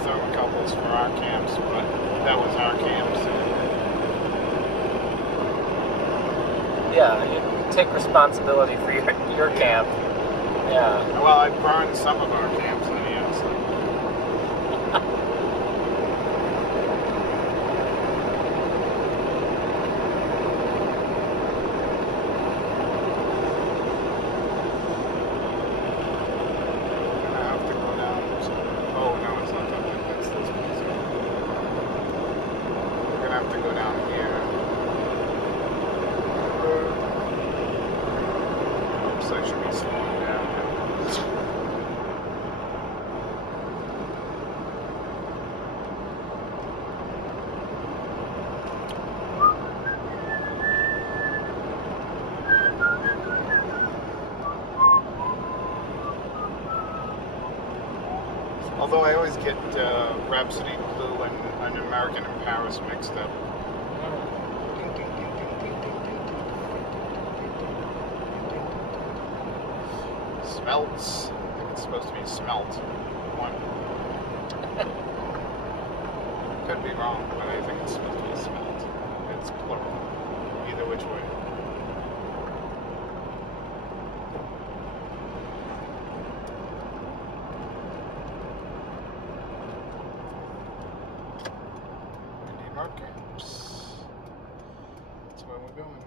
thermocouples for our camps, but that was our camps. Yeah, you take responsibility for your camp. Yeah. Well, I burned some of our camps anyhow, so. Although I always get Rhapsody Blue and American in Paris mixed up. Smelts. I think it's supposed to be smelt. One. Could be wrong, but I think it's supposed to be smelt. It's plural. Either which way. Camps. That's where we're going.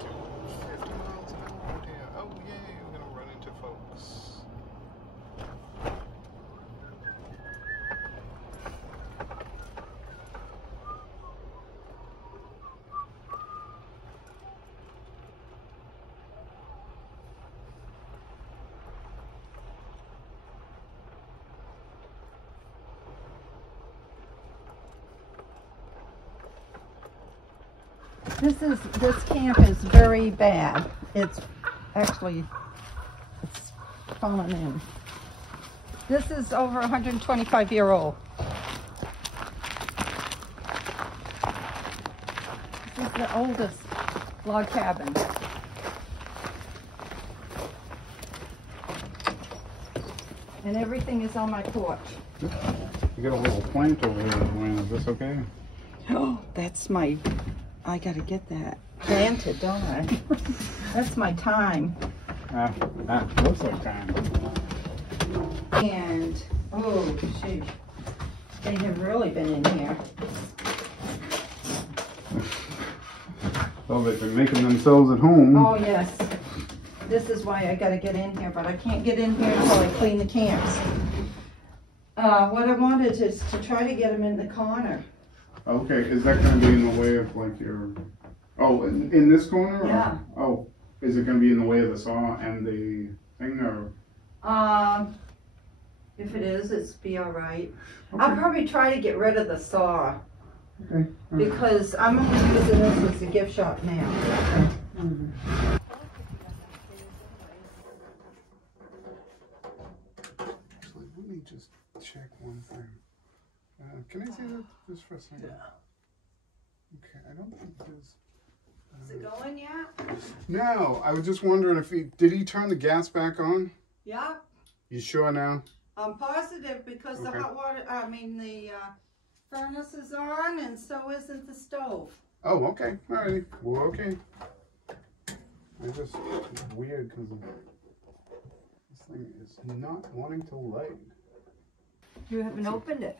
Do 50 miles an hour out here. Oh yay, we're gonna run into folks. This camp is very bad. It's fallen in. This is over 125-year-old. This is the oldest log cabin. And everything is on my porch. You got a little plant over there, Joanne. Is this okay? Oh, that's my... I gotta get that planted, don't I? That's my thyme. Looks like time. And, oh, shoot. They have really been in here. Oh, they've been making themselves at home. Oh, yes. This is why I gotta get in here, but I can't get in here until I clean the camps. What I wanted is to try to get them in the corner. Okay, is that going to be in the way of like your... Oh, in this corner? Yeah. Or... Oh, is it going to be in the way of the saw and the thing, or...? If it is, it's be all right. Okay. I'll probably try to get rid of the saw. Okay. Because I'm only using this as a gift shop now. Mm-hmm. Actually, let me just check one thing. Can I see that just for a second? Yeah. Okay, I don't think there's... Is it going yet? No, I was just wondering if did he turn the gas back on? Yeah. You sure now? I'm positive because the hot water, the furnace is on and so isn't the stove. Oh, okay. All right. Well, okay. It's weird because this thing is not wanting to light. You haven't opened it.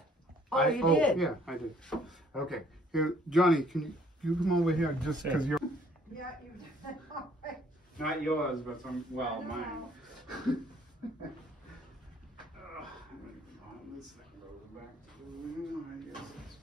Oh, you did? Yeah, I did. Okay. Here, Johnny, can you come over here just because you're... Yeah, you did. All right. Not yours, but some, well, mine. This thing goes back to, I guess it's...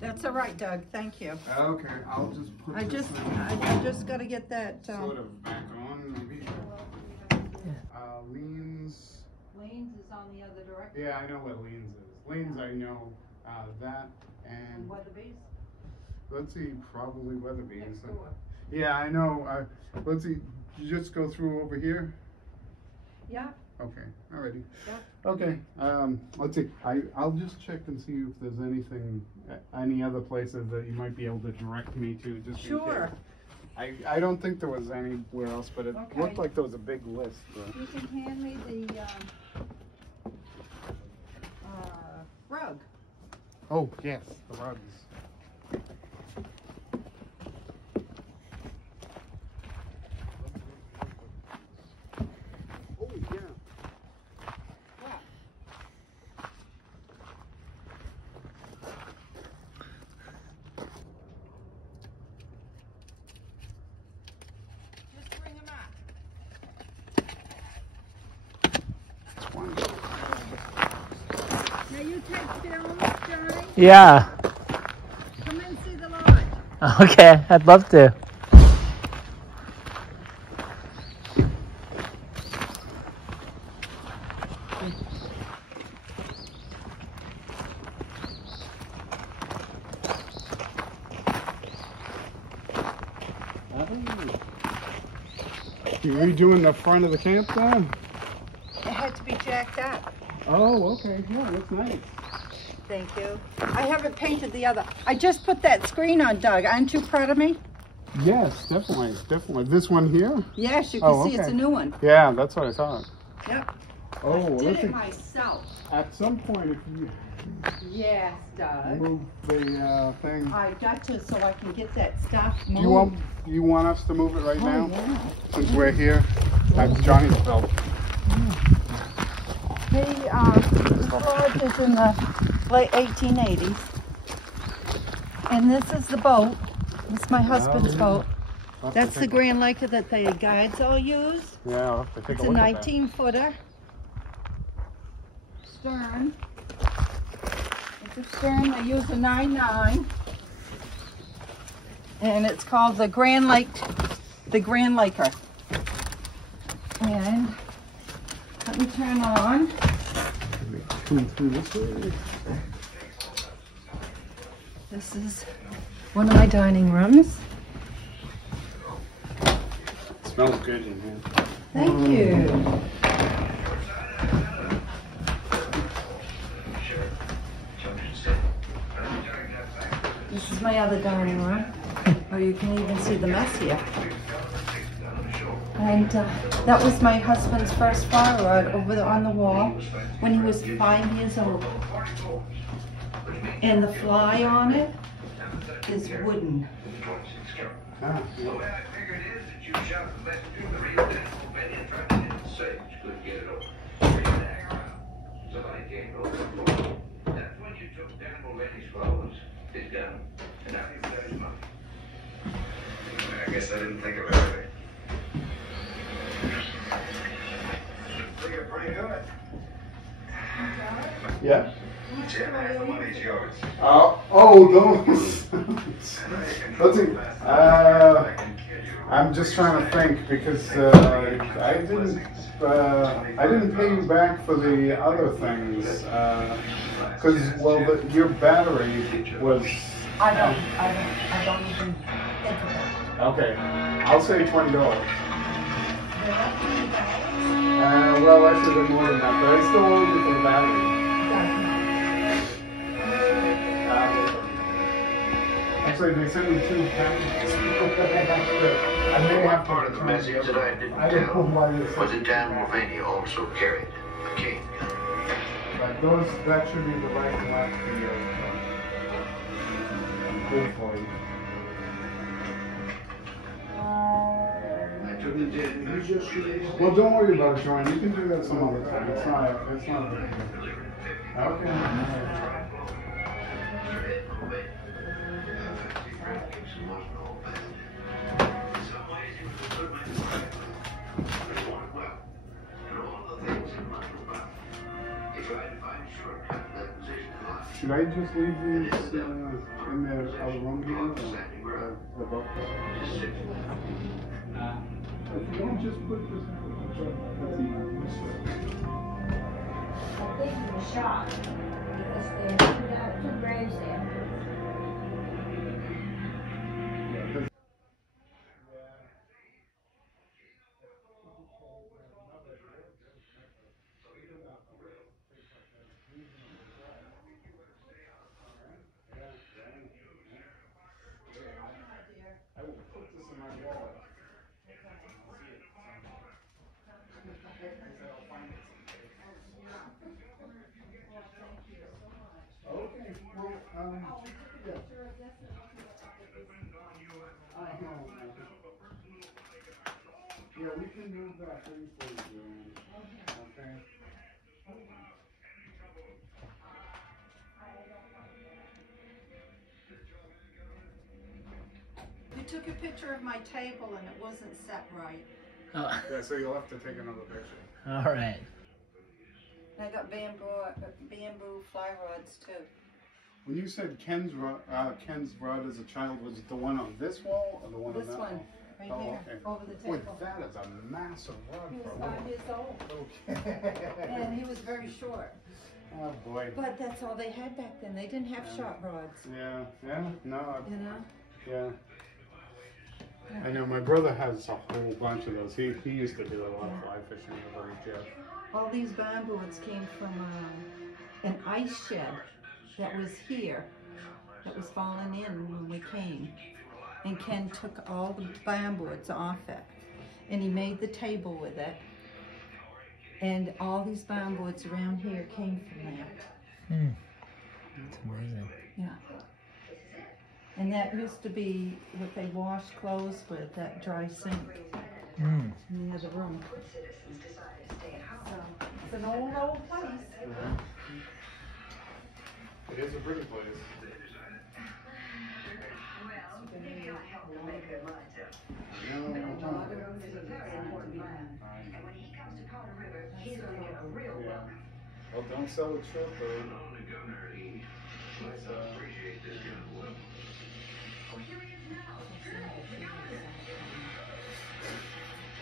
That's all right, Doug. Thank you. Okay, I'll just put I this just thing got to get that. sort of back on, maybe. Leans. Lanes is on the other direction. Yeah, I know what Leans is. Leans, I know that, and Weatherby's. let's see, probably Weatherby. Next So. door. Yeah, I know. Let's see. You just go through over here. Yeah, Okay, alrighty. Yeah. Okay, let's see. I'll just check and see if there's anything, any other places that you might be able to direct me to. Just in sure. case. I don't think there was anywhere else, but it Okay. looked like there was a big list. You can hand me the rug. Oh yes, the rugs. Oh yeah. What? Just bring them up. It's one. Now you take films, Johnny. Yeah. Come and see the lodge. Okay, I'd love to. You redoing the front of the camp then? It had to be jacked up. Oh, okay. Yeah, that's nice. Thank you. I haven't painted the other. I just put that screen on, Doug. Aren't you proud of me? Yes, definitely, definitely. This one here? Yes, you can Oh, see it's okay. a new one. Yeah, that's what I thought. Yep. Oh, well, Did let's it see. myself. At some point, if you Yes, Doug. move the thing, I got to so I can get that stuff moved. do you want us to move it right now? Oh, yeah. Since we're here, that's Johnny's belt. The lodge is in the late 1880s. And this is the boat. This is my husband's yeah. boat. I'll have That's to the take- Grand Laker that the guides all use. Yeah, I'll have to take It's a a look 19-footer. Stern. It's a stern. They use a 9.9. And it's called the Grand Laker. And let me turn on. that. Come through this way. This is one of my dining rooms. Smells good in here. Thank you. This is my other dining room, or you can even see the mess here. And that was my husband's first fire rod over there on the wall when he was 5 years old. And the fly on it is wooden. Ah, The way I figure it is that you shot the messenger of the real Dental Benny and tried to hit the sage. Couldn't get it over. Hang around. Somebody came over the floor. That's when you took Dental Benny's clothes, his gun, and now you've got his money. I guess I didn't think of everything. Figure pretty good. yeah. Jim, half the money's yours. Oh, those. Let's see. I'm just trying to think because I didn't pay you back for the other things because your battery was. I don't even think of it. Okay, I'll say $20. They're not $20. Well, actually, they're more than that, but I still owe you for the battery. Actually, they sent me 2 packages. I may have to Part of the message that I didn't I don't know tell why they was sent that Dan Mulvaney also carried a cane. But that should be the right and left video. Hopefully. I took the dead. Well, don't worry about it, Joanne. You can do that some other time. It's not a big deal. Okay. Should I just leave these in the other room here? Or the book? If you don't just put this. I think he was shot because there are two graves there. Yeah, we can move that thing for you. Okay. You took a picture of my table and it wasn't set right. Oh. Yeah, so you'll have to take another picture. All right. I got bamboo fly rods too. When you said Ken's rod as a child, was it the one on this wall or the one This on that one, wall? right Oh, here, okay. over the Boy, table. that is a massive rod He for was a 5 little. years old, Okay. and he was very short. Oh boy. But that's all they had back then. They didn't have shot rods, Yeah, no, you know. yeah. I know my brother has a whole bunch of those. He used to do a lot of fly fishing with little Jeff. All these bamboods came from an ice shed that was here, that was falling in when we came. And Ken took all the bamboods off it, and he made the table with it. And all these bamboods around here came from that. That's amazing. Yeah. And that used to be what they washed clothes with, that dry sink in the other room. So, it's an old place. It is a pretty place. Yeah. Well, don't sell it short, though.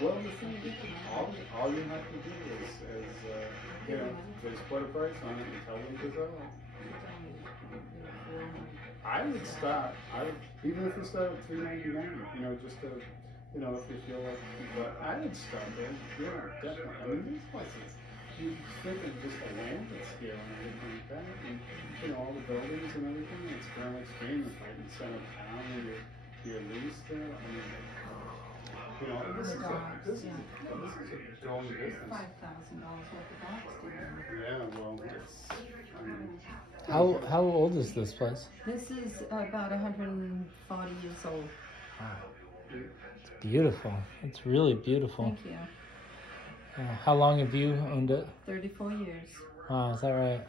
Well, the thing is, all you have to do is you know, just put a price on it and tell them to sell it. I would start. Even if you start at $3.99, you know, just to, you know, if you feel like. But I would start there. Yeah, definitely. I mean, these places, you think of just the land that's here and everything like that, and you know all the buildings and everything. It's Grand Lakes Green, it's right in the center of town, and you're leased there. I mean, you know, this is a growing business. $5,000 worth of dogs today. Yeah, well, it's. I mean, How old is this place? This is about 140 years old. It's beautiful. It's really beautiful. Thank you. How long have you owned it? 34 years. Wow, is that right?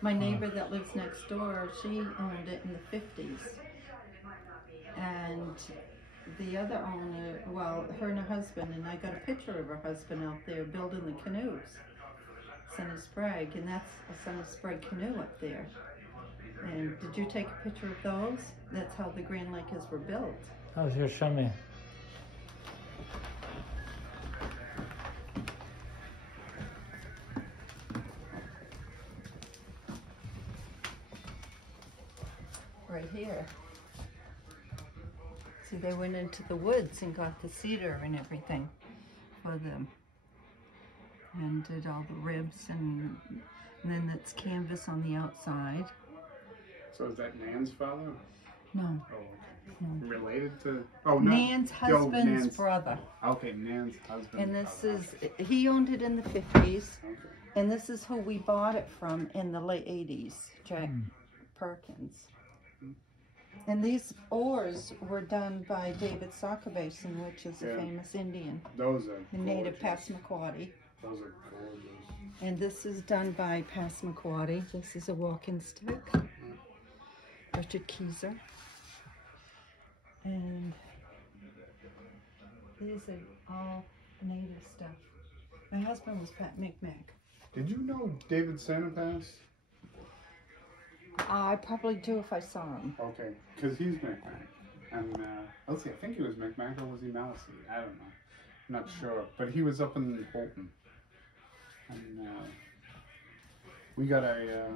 My neighbor that lives next door, she owned it in the 50s. And the other owner, well, her and her husband, and I got a picture of her husband out there building the canoes. Sunny Sprague, and that's a Sunny Sprague canoe up there. And did you take a picture of those? That's how the Grand Lakers were built. Oh, sure, show me. Right here. See, they went into the woods and got the cedar and everything for them. And did all the ribs, and then that's canvas on the outside. so is that Nan's father? No. Oh, okay. Related to? Oh, no. Nan's husband's Nan's brother. Okay, Nan's husband. And this is, he owned it in the 50s. Okay. And this is who we bought it from in the late 80s, Jack Perkins. And these oars were done by David Sockerbasin, which is a famous Indian, Those are the native gorgeous. Passamaquoddy. Those are gorgeous. And this is done by Passamaquoddy. This is a walking stick. Richard Keyser. And these are all native stuff. My husband was Pat Micmac. Did you know David Sanapass? I probably do if I saw him. Okay, because he's Micmac. And let's see, I think he was Micmac or was he Maliseet? I don't know. I'm not sure. But he was up in Holton. And we got a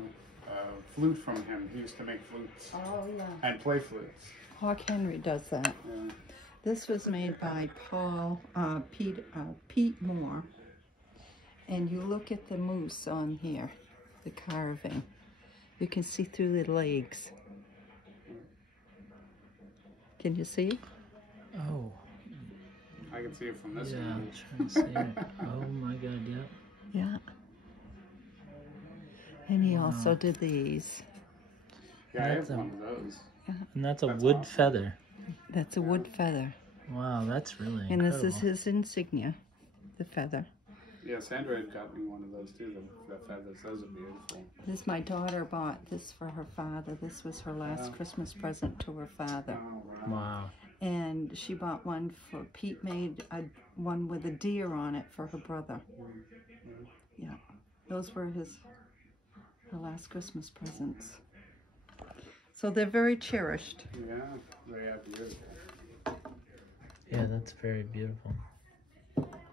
flute from him. He used to make flutes Oh, yeah. and play flutes. Hawk Henry does that. Yeah. This was made by Pete Moore. And you look at the moose on here, the carving. You can see through the legs. Can you see? Oh, I can see it from this yeah, one. I'm trying to see it. Oh my God, yeah. Yeah. And he also did these. Yeah, I have That's a- one of those. And that's a That's wood awesome. feather. That's a wood feather. Wow, that's really And incredible. this is his insignia, the feather. Yeah, Sandra had got me one of those too. The feathers, those are beautiful. This, my daughter bought this for her father. This was her last Christmas present to her father. Oh, wow. Wow. And she bought one for, Pete made one with a deer on it for her brother. Yeah, those were her last Christmas presents. So they're very cherished. Yeah, they are beautiful. Yeah, that's very beautiful.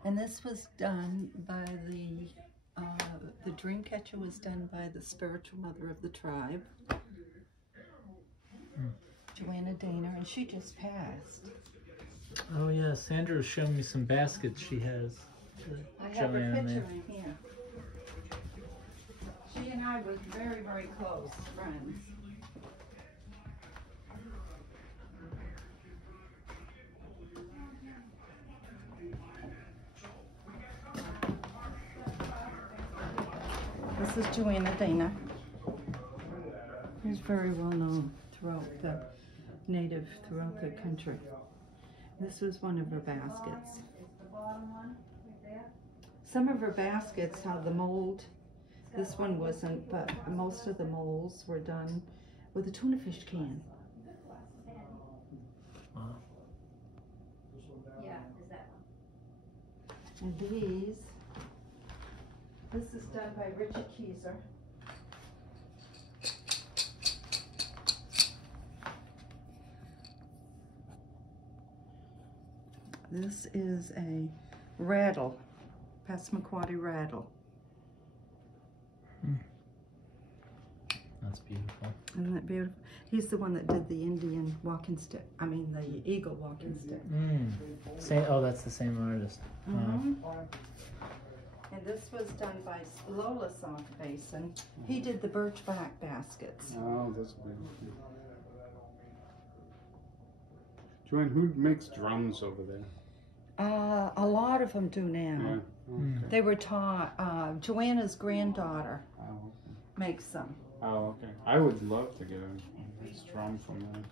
And this was done by the dream catcher was done by the spiritual mother of the tribe, Joanna Dana, and she just passed. Oh yeah, Sandra was showing me some baskets she has. I have her Joanna picture there. in here. She and I was very, very close friends. This is Joanna Dana, who's very well known throughout the country. This was one of her baskets. Some of her baskets have the mold. This one wasn't, but most of the molds were done with a tuna fish can. Wow. And this is done by Richard Keyser. This is a rattle, Passamaquoddy rattle. That's beautiful. Isn't that beautiful? He's the one that did the Indian walking stick. I mean, the eagle walking stick. Oh, that's the same artist. Wow. And this was done by Lola Soft Basin. He did the birch bark baskets. Oh, that's beautiful. Joanne, who makes drums over there? A lot of them do now. Yeah. Okay. They were taught, Joanna's granddaughter Oh, okay. makes them. Oh, okay. I would love to get a drum from them.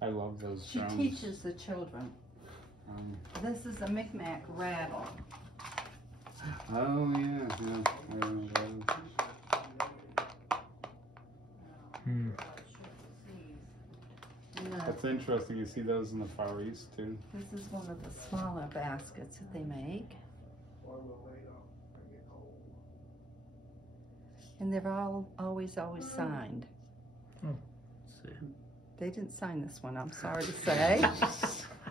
I love those She drums. teaches the children. This is a Micmac rattle. Oh, yeah. I remember those. And, That's interesting. You see those in the Far East, too. this is one of the smaller baskets that they make. And they're always signed. Let's see. They didn't sign this one, I'm sorry to say.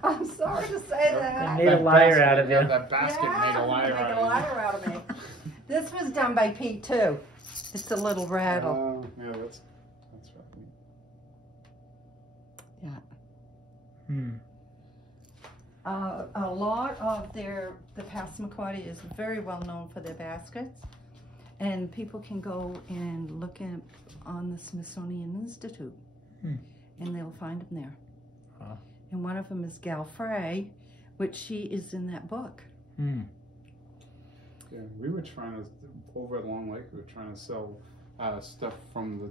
I'm sorry to say that. They made a liar out of you. That basket made a liar made out a of you. liar out of me. This was done by Pete too. It's a little rattle. Oh, yeah, that's right. Yeah. A lot of the Passamaquoddy is very well known for their baskets. And people can go and look on the Smithsonian Institute. And they'll find them there. Wow. And one of them is Gal Frey, which she is in that book. Yeah, we were trying to, over at Long Lake, we were trying to sell stuff from the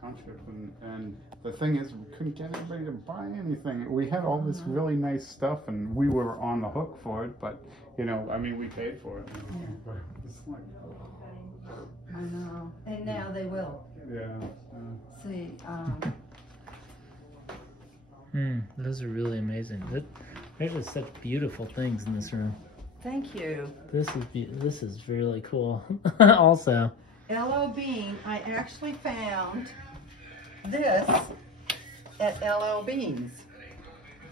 township. And the thing is, we couldn't get anybody to buy anything. We had all this really nice stuff, and we were on the hook for it. But, you know, I mean, we paid for it. But it's like, I know. And now they will. yeah. See, Those are really amazing. There's just such beautiful things in this room. thank you. This is really cool. Also. L.O. Bean, I actually found this at L.O. Bean's.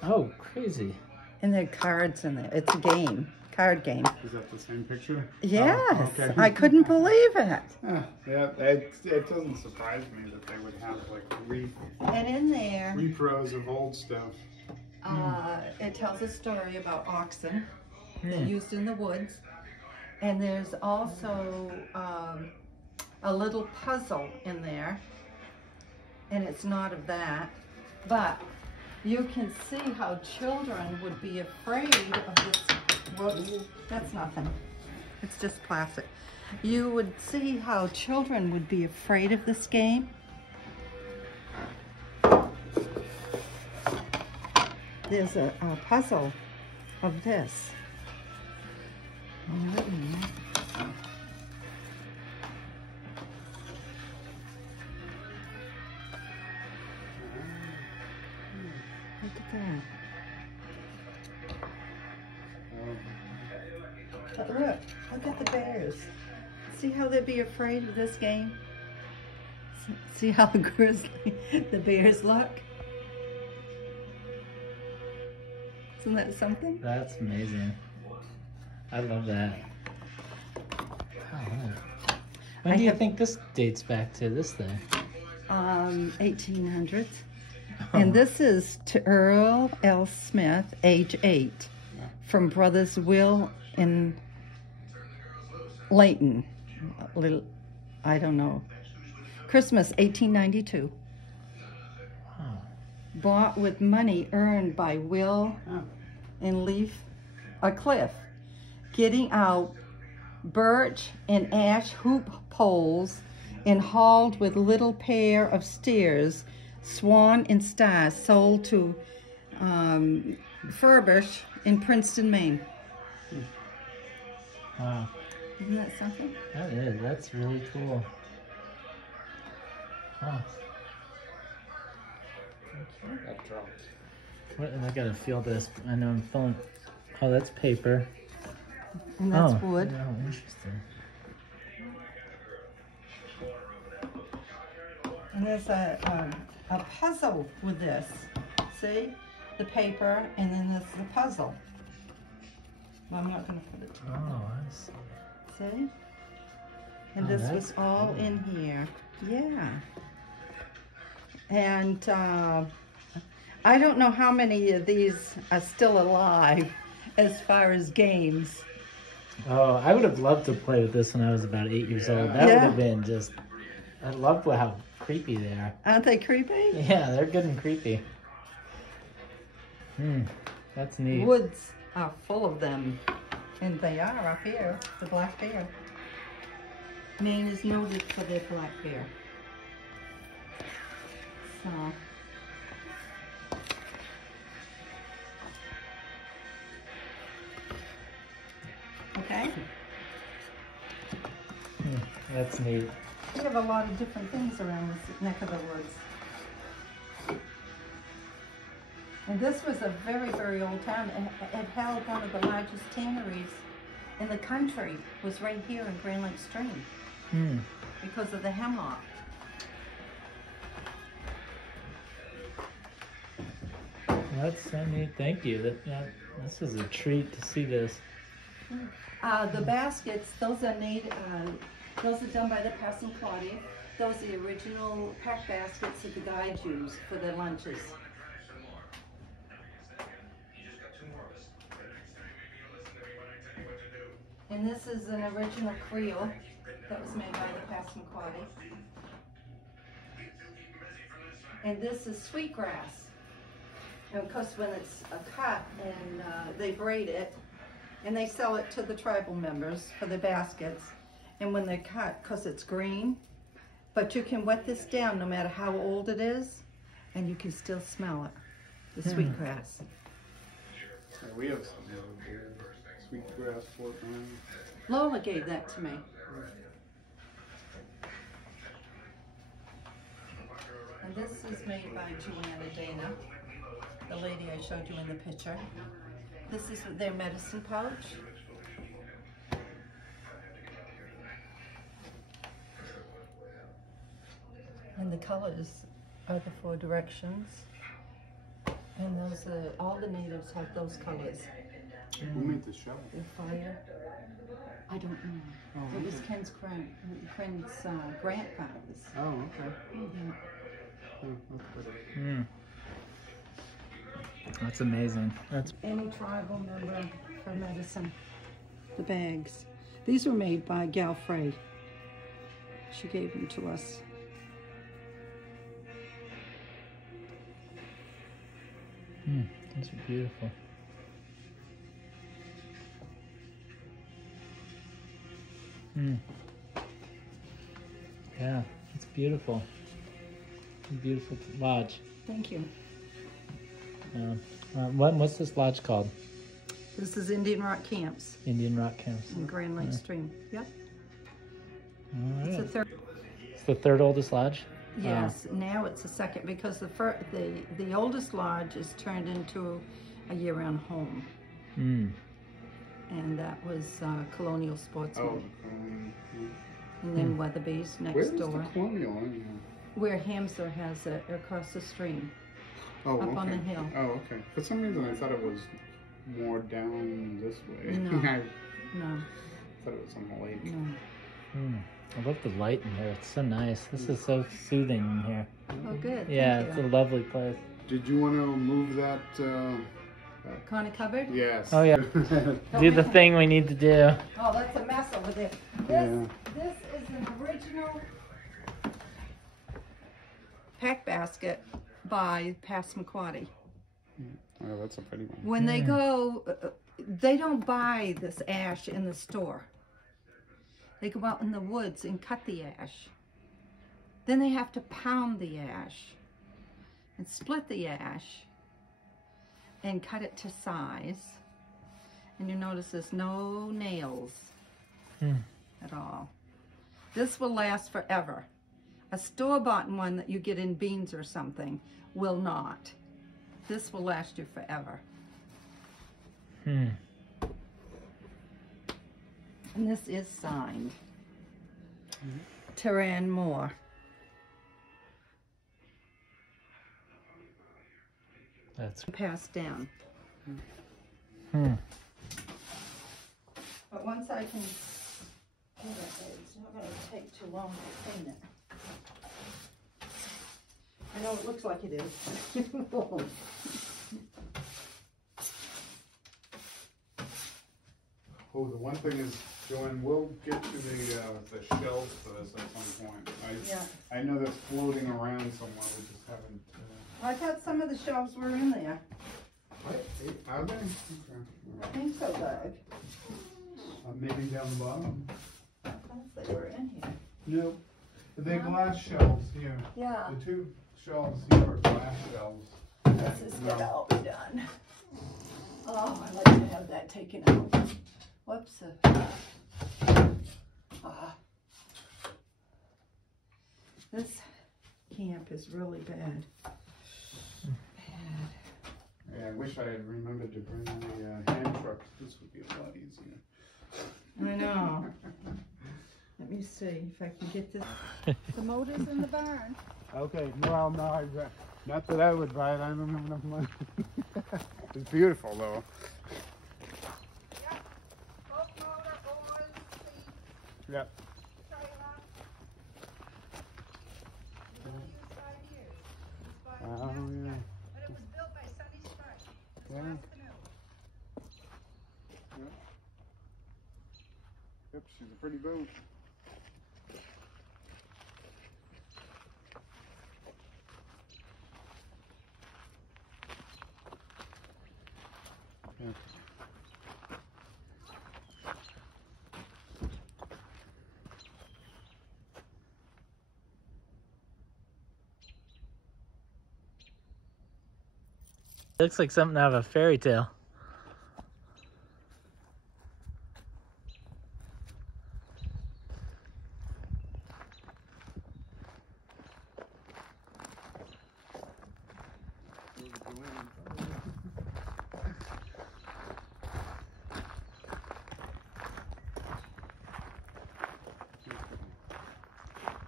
Oh, crazy. And there are cards in there. It's a game. Card game. Is that the same picture? Yes. Oh, okay. I couldn't believe it. Yeah, it doesn't surprise me that they would have like And in there, repros of old stuff. it tells a story about oxen that used in the woods. And there's also a little puzzle in there. And it's not of that. But you can see how children would be afraid of this. Whoops, that's nothing. It's just plastic. You would see how children would be afraid of this game. there's a puzzle of this. Oh, wait a minute. Look at that. But look at the bears. See how they'd be afraid of this game? See how grizzly the bears look? Isn't that something? That's amazing. I love that. Oh, when do you think this dates back to, this thing? 1800s. And this is to Earl L. Smith, age 8, from Brothers Will and Layton. I don't know. Christmas, 1892. Wow. Bought with money earned by Will and Cliff, getting out birch and ash hoop poles and hauled with little pair of steers, Swan and Star, sold to Furbish in Princeton, Maine. Wow. Isn't that something? That is. That's really cool. Huh. That dropped. What, I gotta feel this. I know I'm feeling. Oh, that's paper. And that's oh, wood. Oh, interesting. And there's a puzzle with this. See? The paper, and then there's the puzzle. Well, I'm not going to put it together. Oh, I see. See? And Oh, this that's was all cool. in here. Yeah. And I don't know how many of these are still alive as far as games. Oh, I would have loved to play with this when I was about 8 years old. That would Yeah. have been just. I love how creepy they are. Aren't they creepy? Yeah, they're good and creepy. That's neat. Woods are full of them. And they are up here, the black bear. Maine is noted for their black bear. So. Okay? That's neat. We have a lot of different things around this neck of the woods. And this was a very, very old town. It held one of the largest tanneries in the country. Was right here in Grand Lake Stream because of the hemlock. Well, that's so neat. Thank you. This is a treat to see this. The baskets, those are those are done by the Passamaquoddy. Those are the original pack baskets that the guides use for their lunches. And this is an original creel that was made by the Passamaquoddy. And this is sweetgrass. And of course, when it's cut and they braid it, and they sell it to the tribal members for their baskets. And when they're cut, because it's green, but you can wet this down no matter how old it is, and you can still smell it, the sweetgrass. Yeah, we have some over here. Sweetgrass, Fort Wayne. Lola gave that to me. And this is made by Joanna Dana, the lady I showed you in the picture. This is their medicine pouch. And the colors are the 4 directions. And those are, all the natives have those colors. Who made the show? The fire, I don't know. Oh, It was okay. Ken's grant found this. Oh, okay. Mhm. Oh, that's pretty. That's amazing. That's Any tribal member for medicine. The bags. These were made by Gal Frey. She gave them to us. Those are beautiful. Yeah, it's beautiful. Beautiful lodge. Thank you. Yeah. What's this lodge called? This is Indian Rock Camps Indian Rock Camps. in Grand Lake Stream. Yep. All It's right. the third. It's the third oldest lodge? Yes, now it's the second because the oldest lodge is turned into a year-round home, Mm. and that was Colonial Sportsman, Oh, and then Weatherby's next where's the door, Colonial? Anyhow? where Hamster has it across the stream. Oh, Up okay. on the hill. Oh, okay. For some reason, I thought it was more down this way. No. I No, thought it was on the lake. no. Mm. I love the light in here. It's so nice. This is so soothing in here. Oh, good. Yeah, Thank it's you. a lovely place. Did you want to move that? Corner cupboard? Yes. Oh, yeah. Do the thing we need to do. Oh, that's a mess over there. Yeah. This is an original pack basket by Passamaquoddy. Oh, that's a pretty one. When they go, they don't buy this ash in the store. They go out in the woods and cut the ash. Then they have to pound the ash and split the ash and cut it to size. And you notice there's no nails at all. This will last forever. A store-bought one that you get in Beans or something will not. This will last you forever. Hmm. And this is signed. Taran Moore. That's. Passed down. Hmm. But once I can get it, it's not going to take too long to clean it. I know it looks like it is. Oh, the one thing is, Joanne, we'll get to the shelves for this at some point. Yeah. I know that's floating around somewhere. We just haven't. I thought some of the shelves were in there. Are they? Okay. I think so, Doug. Maybe down the bottom. I thought they were in here. No, they're glass shelves here. Yeah. The two shelves here are glass shelves. This is what I'll be done. Oh, I'd like to have that taken out. Whoops. This camp is really bad. Yeah, I wish I had remembered to bring the hand truck. This would be a lot easier. I know. Let me see if I can get this. The motor's in the barn. Okay, well, no, not that I would buy it. I don't have enough money. It's beautiful, though. Yeah. Oh, yeah. But it was built by Sunny Strike. Yeah. Yep, she's a pretty boat. Yeah. Looks like something out of a fairy tale.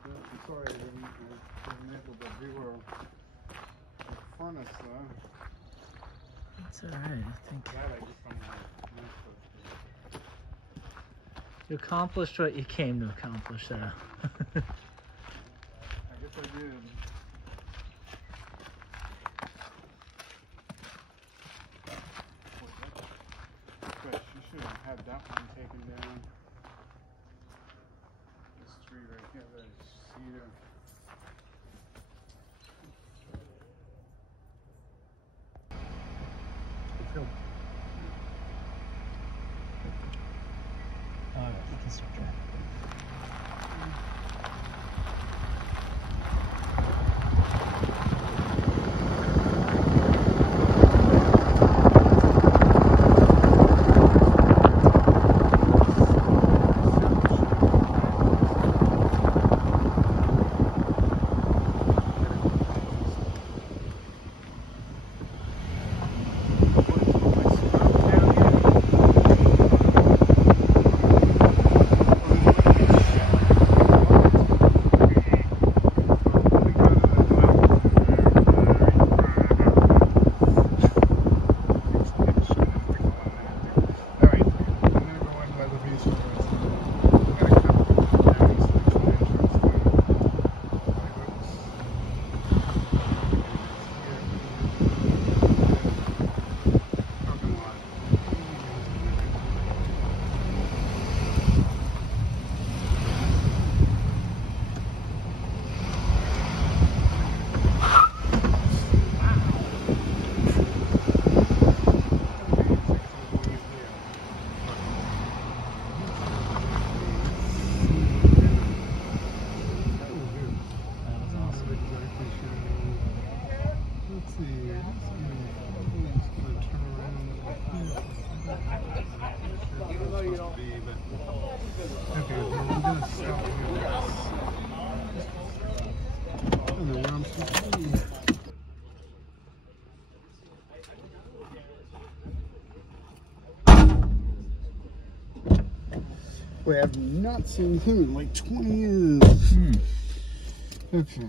I'm sorry I wasn't able to do a furnace though. It's alright, I think. That I just don't have enough of. You accomplished what you came to accomplish, though. I guess I did. But you should have had that one taken down. This tree right here, that cedar. Alright, you can start driving. be, but okay, well, I'm gonna stop here. I don't know where I'm supposed to be. Wait, I've not seen him in like 20 years. Hmm. Okay.